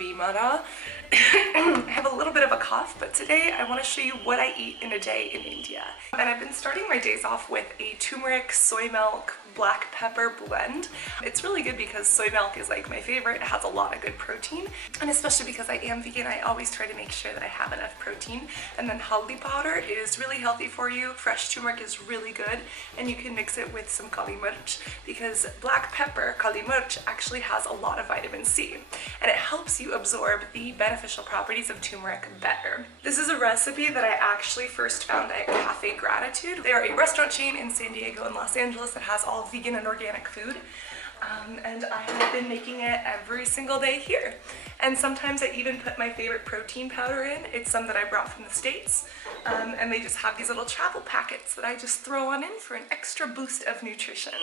bimara. I have a little bit of a cough, but today I want to show you what I eat in a day in India. And I've been starting my days off with a turmeric, soy milk, black pepper blend. It's really good because soy milk is like my favorite. It has a lot of good protein, and especially because I am vegan, I always try to make sure that I have enough protein. And then haldi powder is really healthy for you. Fresh turmeric is really good, and you can mix it with some kali mirch because black pepper, kali mirch, actually has a lot of vitamin C, and it helps you absorb the beneficial properties of turmeric better. This is a recipe that I actually first found at Cafe Gratitude. They are a restaurant chain in San Diego and Los Angeles that has all vegan and organic food. And I have been making it every single day here. And sometimes I even put my favorite protein powder in. It's some that I brought from the States. And they just have these little travel packets that I just throw on in for an extra boost of nutrition.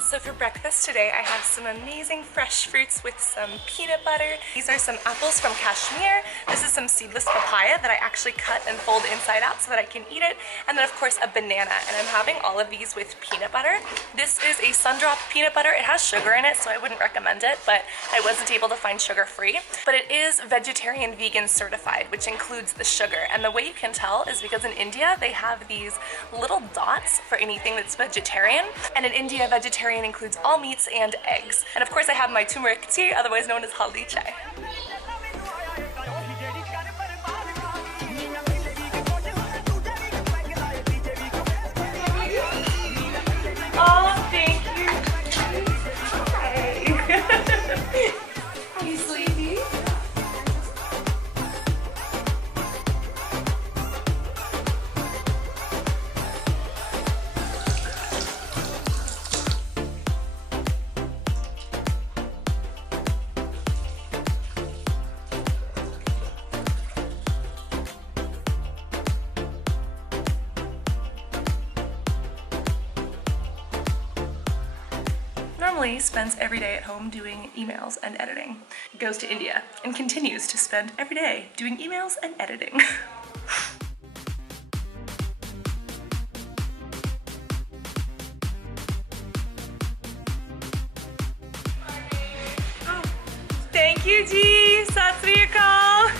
So for breakfast today, I have some amazing fresh fruits with some peanut butter. These are some apples from Kashmir. This is some seedless papaya that I actually cut and fold inside out so that I can eat it. And then of course a banana, and I'm having all of these with peanut butter. This is a sun-drop peanut butter. It has sugar in it, so I wouldn't recommend it, but I wasn't able to find sugar-free. But it is vegetarian vegan certified, which includes the sugar. And the way you can tell is because in India, they have these little dots for anything that's vegetarian. And in India, vegetarian includes all meats and eggs. And of course I have my turmeric tea, otherwise known as haldi chai. Oh, thank you. Hi. Hi, sweetie. Normally spends every day at home doing emails and editing. Goes to India and continues to spend every day doing emails and editing. Oh, thank you, G. Sat Sri Akal.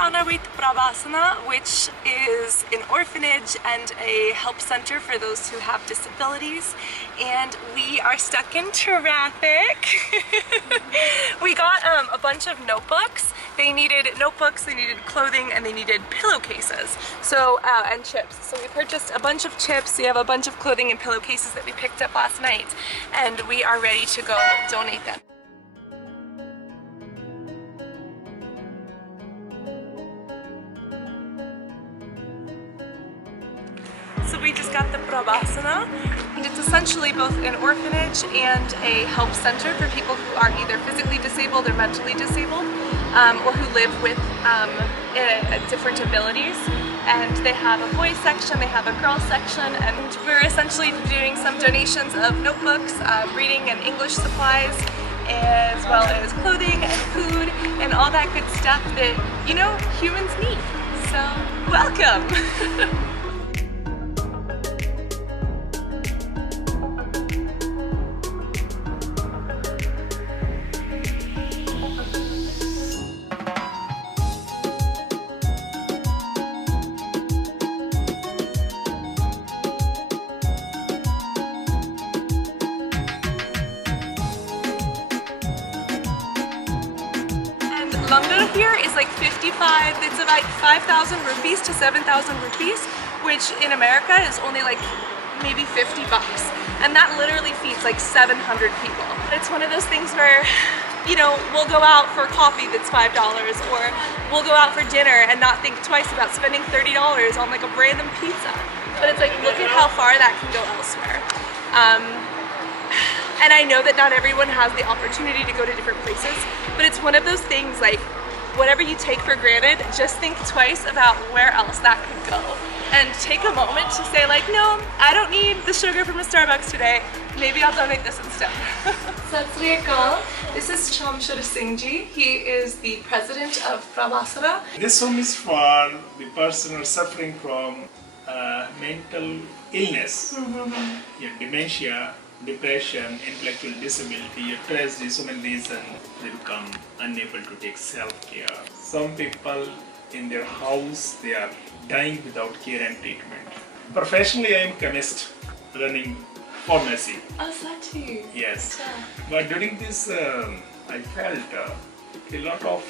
On our way to Prabh, which is an orphanage and a help center for those who have disabilities, and we are stuck in traffic. We got a bunch of notebooks. They needed notebooks, they needed clothing, and they needed pillowcases. So and chips. So we purchased a bunch of chips. We have a bunch of clothing and pillowcases that we picked up last night, and we are ready to go donate them. So we just got the Prabh, and it's essentially both an orphanage and a help center for people who are either physically disabled or mentally disabled, or who live with different abilities. And they have a boys section, they have a girls section, and we're essentially doing some donations of notebooks, reading and English supplies, as well as clothing and food and all that good stuff that, you know, humans need. So, welcome! langar here is like 55, it's like 5,000 rupees to 7,000 rupees, which in America is only like maybe 50 bucks. And that literally feeds like 700 people. It's one of those things where, you know, we'll go out for coffee that's $5, or we'll go out for dinner and not think twice about spending $30 on like a random pizza. But it's like, look at how far that can go elsewhere. And I know that not everyone has the opportunity to go to different places, but it's one of those things like, whatever you take for granted, just think twice about where else that could go. And take a moment to say like, no, I don't need the sugar from a Starbucks today. Maybe I'll donate this instead. Sat Sri Akal. This is Chamshir Singh Ji. He is the president of Prabh Aasra. This home is for the person who is suffering from mental illness, your dementia, depression, intellectual disability, your tragedy, so many reasons they become unable to take self-care. Some people in their house, they are dying without care and treatment. Professionally, I am chemist running pharmacy. Asati. Yes. But during this, I felt a lot of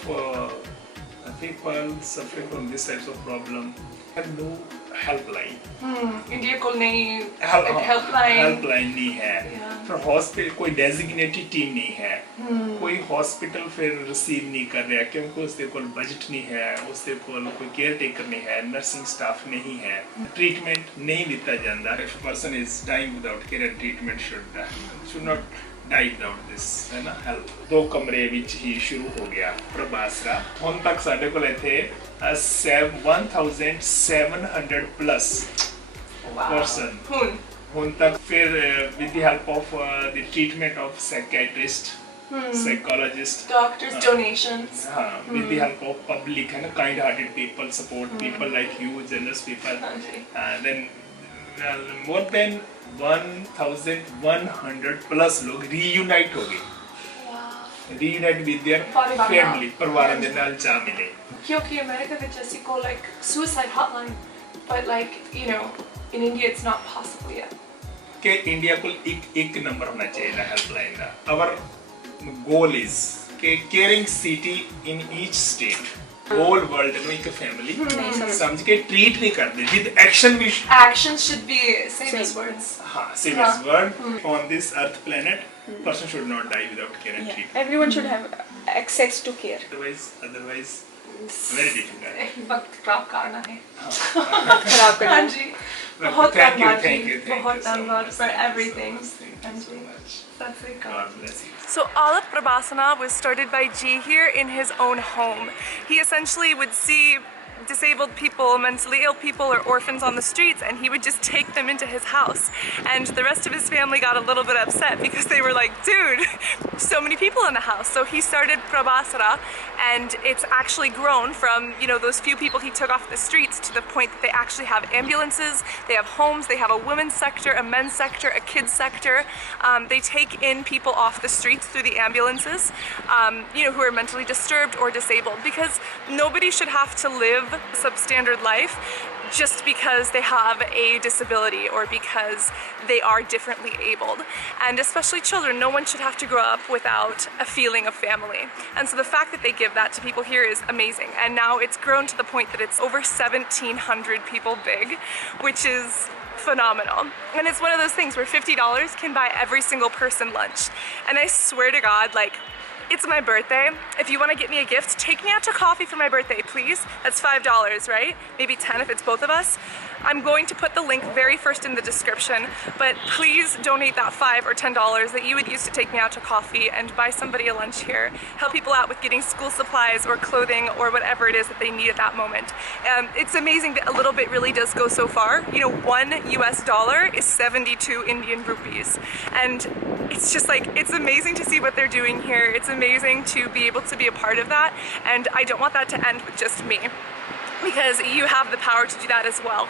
people suffering from this types of problem have no helpline. India को नहीं helpline नहीं है. फिर hospital कोई designated team नहीं है. कोई hospital फिर रिसीव नहीं कर रहा क्योंकि उसके कोल बजट नहीं है, उसके कोल कोई केयर टेकर नहीं है, नर्सिंग स्टाफ नहीं है, ट्रीटमेंट नहीं दिता जाता. If a person is dying without care and treatment should not die without this, है ना, help. 2 कमरे विच ही शुरू हो गया प्रभ आसरा. ਹੁਣ तक साढ़े को लेते 1,700 plus person. ਹੁਣ तक फिर with the help of the treatment of psychiatrist, psychologist, doctors, donations. With the help of public, है ना, kind-hearted people, support people like you, generous people. Then more than 1,100 plus लोग reunite हो गए. Reunite with their family, परिवार के नाल जा मिले. क्योंकि अमेरिका में जैसे को like suicide hotline, but like, you know, in India it's not possible yet. कि इंडिया को एक नंबर होना चाहिए ना हेल्पलाइन का. Our goal is कि caring city in each state, whole world में एक family समझ के treat नहीं करते. With action we actions should be same as words. हाँ, same as word. On this earth planet, person should not die without care and treatment. Everyone should have access to care. Otherwise, very difficult. वक्त खराब करना है. खराब करना. हाँ जी. बहुत धन्यवाद जी. बहुत so धन्यवाद much. for everything. Thank you so much. That's it. God bless you. So all of Prabhasana was started by G here in his own home. He essentially would see disabled people, mentally ill people, or orphans on the streets, and he would just take them into his house. And the rest of his family got a little bit upset because they were like, dude, so many people in the house. So he started Prabhasara, and it's actually grown from, you know, those few people he took off the streets to the point that they actually have ambulances, they have homes, they have a women's sector, a men's sector, a kids sector. They take in people off the streets through the ambulances, you know, who are mentally disturbed or disabled, because nobody should have to live a substandard life just because they have a disability or because they are differently abled. And especially children, no one should have to grow up without a feeling of family. And so the fact that they give that to people here is amazing. And now it's grown to the point that it's over 1,700 people big, which is phenomenal. And it's one of those things where $50 can buy every single person lunch. And I swear to God, like, it's my birthday. If you want to get me a gift, take me out to coffee for my birthday, please. That's $5, right? Maybe 10 if it's both of us. I'm going to put the link very first in the description, but please donate that $5 or $10 that you would use to take me out to coffee and buy somebody a lunch here. Help people out with getting school supplies or clothing or whatever it is that they need at that moment. It's amazing that a little bit really does go so far. You know, $1 US is 72 Indian rupees. And it's just like, it's amazing to see what they're doing here. It's amazing to be able to be a part of that. And I don't want that to end with just me, because you have the power to do that as well.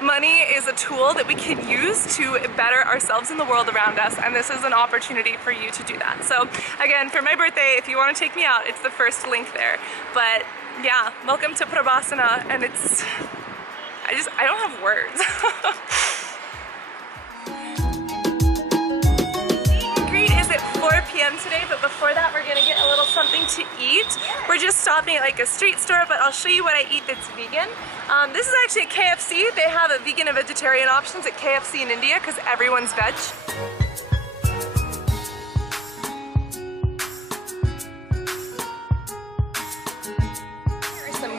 Money is a tool that we can use to better ourselves in the world around us, and this is an opportunity for you to do that. So again, for my birthday, if you want to take me out, it's the first link there. But yeah, welcome to Prabhasana, and it's, I don't have words. Meet and greet is at 4 p.m. today, but before that we're gonna gonna get a little something to eat. We're just stopping at like a street store, but I'll show you what I eat that's vegan. This is actually a KFC. They have a vegan and vegetarian options at KFC in India because everyone's veg.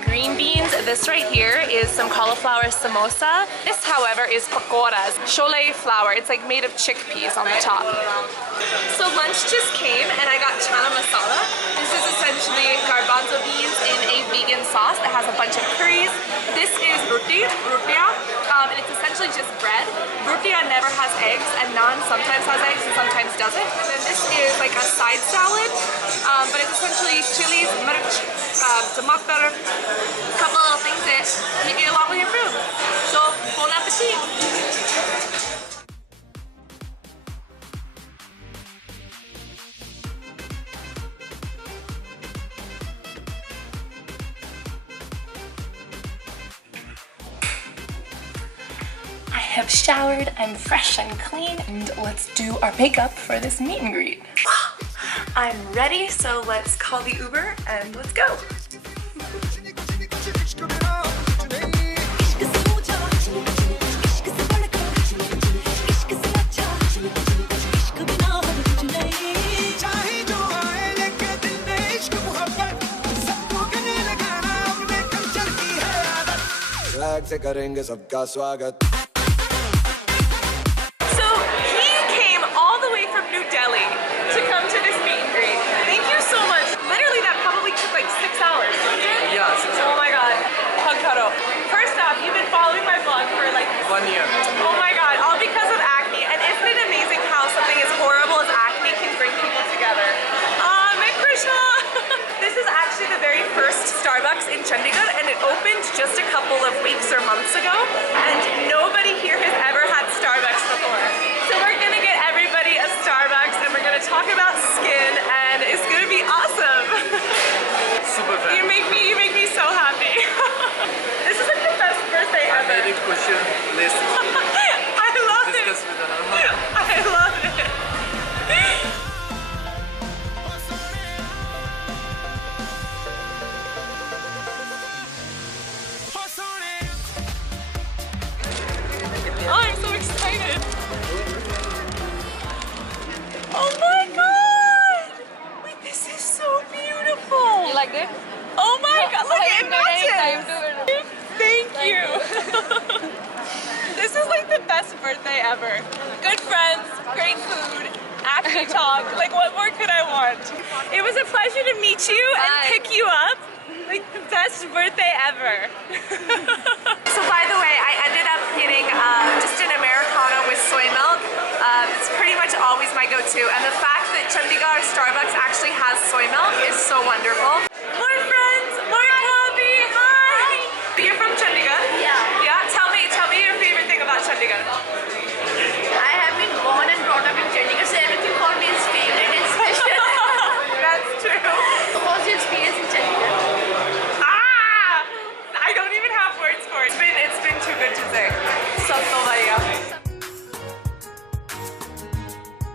Green beans. This right here is some cauliflower samosa. This, however, is pakoras, chole flour. It's like made of chickpeas on the top. So lunch just came and I got chana masala. This is essentially garbanzo beans in a vegan sauce that has a bunch of curries. This is rutia, and it's essentially just bread. Rutia never has eggs, and naan sometimes has eggs and sometimes doesn't. And then this is like a side salad, but it's essentially chilies, mirch, tomato, a couple little things that you get along with your food. So, bon appetit! I have showered, I'm fresh and clean, and let's do our makeup for this meet and greet. I'm ready, so let's call the Uber and let's go. से करेंगे सबका स्वागत to come to this meet and greet. Thank you so much. Literally that probably took like 6 hours, didn't it? Yeah, 6 hours. Oh my god. Hug. First off, you've been following my vlog for like 1 year. Oh my god, all because of acne. And isn't it amazing how something as horrible as acne can bring people together? My Krishna! This is actually the very first Starbucks in Chandigarh, and it opened just a couple of weeks or months ago, and nobody here has ever had Starbucks before. So we're gonna get everybody a Starbucks, and we're gonna talk about skin, and it's gonna be awesome. Super fan. You make me so happy. This is like the best birthday I ever. made it question list. I love it. Discuss with her. I love it. Oh, I'm so excited. Oh my god! Wait, this is so beautiful. You like it? Oh my god, look, it matches. Time Thank you. This is like the best birthday ever. Good friends, great food, acne talk. Like, what more could I want? It was a pleasure to meet you and Bye. pick you up. Like the best birthday ever. So by the way, I ended up getting just an Americano with soy milk. It's pretty much always my go-to. And the fact that Chandigarh Starbucks actually has soy milk is so wonderful. More friends, more coffee, hi! You're from Chandigarh? Yeah. Yeah? Tell me your favorite thing about Chandigarh. I have been born and brought up in Chandigarh, so everything for me is favorite and special. That's true. What was your experience in Chandigarh? I don't even have words for it. It's been too good to say. Sabto bhaiya.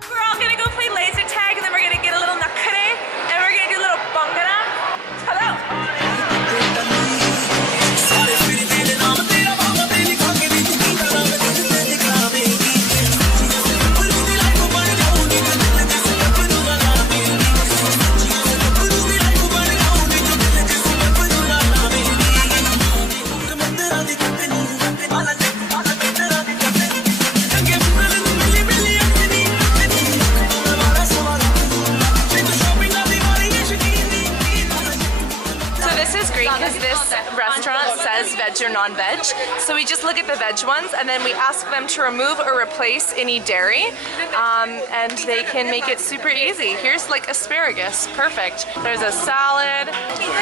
We're all gonna go play laser tag, and then we're gonna get a little nakare, and we're gonna do a little bangara. Hello. Because this restaurant says veg or non-veg, so we just look at the veg ones and then we ask them to remove or replace any dairy, and they can make it super easy. Here's like asparagus, perfect. There's a salad.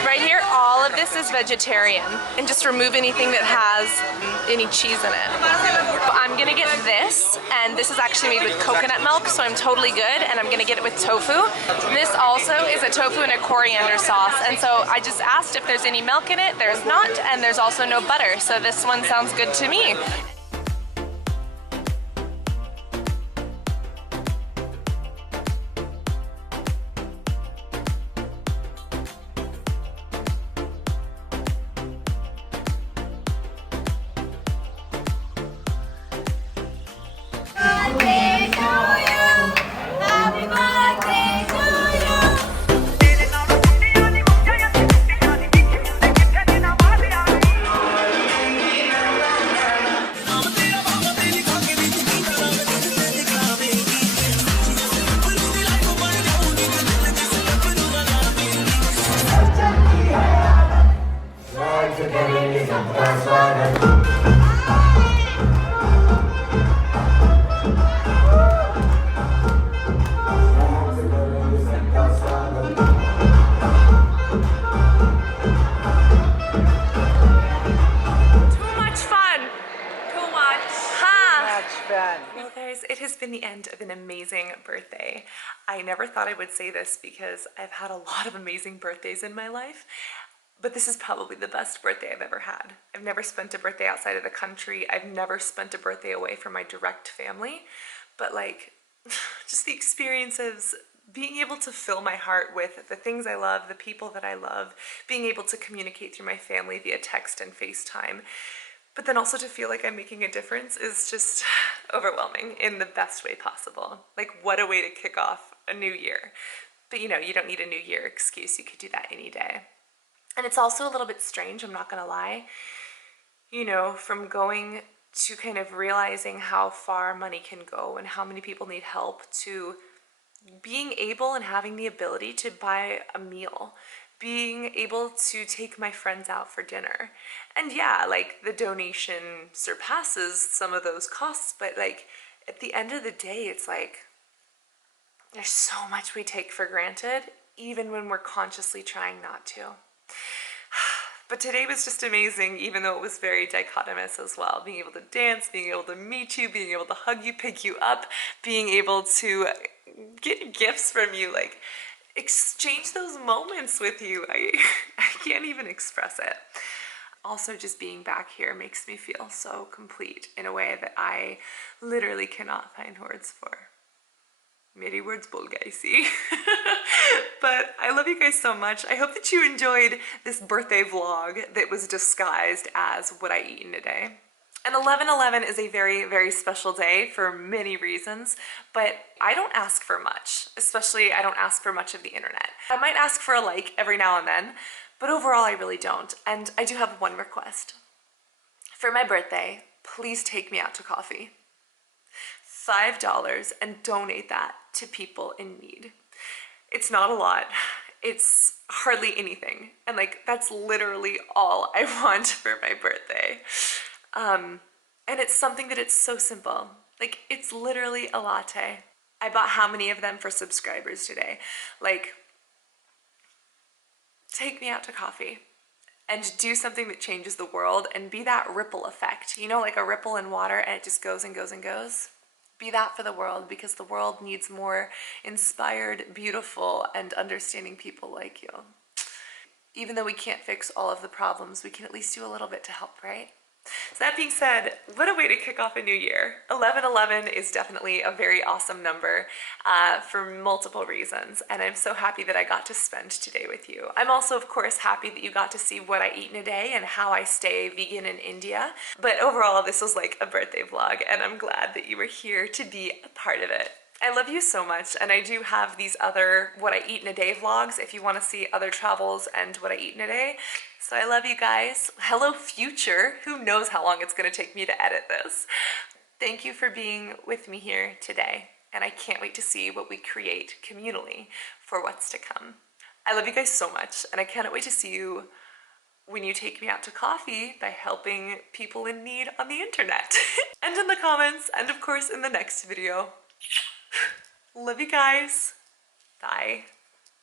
Right here, all of this is vegetarian, and just remove anything that has any cheese in it. I'm gonna get this, and this is actually made with coconut milk, so I'm totally good, and I'm gonna get it with tofu. This also is a tofu and a coriander sauce, and so I just asked if there's any milk in it. There's not, and there's also no butter, so this one sounds good to me. of an amazing birthday. I never thought I would say this because I've had a lot of amazing birthdays in my life, but this is probably the best birthday I've ever had. I've never spent a birthday outside of the country. I've never spent a birthday away from my direct family, but like just the experiences, being able to fill my heart with the things I love, the people that I love, being able to communicate through my family via text and FaceTime, but then also to feel like I'm making a difference is just overwhelming in the best way possible. Like, what a way to kick off a new year. But you know, you don't need a new year excuse. You could do that any day. And it's also a little bit strange, I'm not gonna lie, you know, from going to kind of realizing how far money can go and how many people need help to being able and having the ability to buy a meal, being able to take my friends out for dinner. And yeah, like the donation surpasses some of those costs, but like at the end of the day, it's like there's so much we take for granted, even when we're consciously trying not to. But today was just amazing, even though it was very dichotomous as well. Being able to dance, being able to meet you, being able to hug you, pick you up, being able to get gifts from you, like exchange those moments with you. I can't even express it. Also, just being back here makes me feel so complete in a way that I literally cannot find words for. Meri words bol gayi, see? But I love you guys so much. I hope that you enjoyed this birthday vlog that was disguised as what I eat in a day. And 11/11 is a very, very special day for many reasons, but I don't ask for much, especially I don't ask for much of the internet. I might ask for a like every now and then, but overall I really don't. And I do have one request. For my birthday, please take me out to coffee. $5 and donate that to people in need. It's not a lot. It's hardly anything. And like, that's literally all I want for my birthday. And it's something that it's so simple. Like, it's literally a latte. I bought how many of them for subscribers today? Like, take me out to coffee and do something that changes the world and be that ripple effect. You know, like a ripple in water and it just goes and goes and goes. Be that for the world, because the world needs more inspired, beautiful, and understanding people like you. Even though we can't fix all of the problems, we can at least do a little bit to help, right? So that being said, what a way to kick off a new year. 11/11 is definitely a very awesome number for multiple reasons, and I'm so happy that I got to spend today with you. I'm also, of course, happy that you got to see what I eat in a day and how I stay vegan in India. But overall, this was like a birthday vlog, and I'm glad that you were here to be a part of it. I love you so much, and I do have these other what I eat in a day vlogs if you want to see other travels and what I eat in a day. So I love you guys. Hello future. Who knows how long it's going to take me to edit this. Thank you for being with me here today, and I can't wait to see what we create communally for what's to come. I love you guys so much, and I cannot wait to see you when you take me out to coffee by helping people in need on the internet. And in the comments, and of course in the next video. Love you guys. Bye.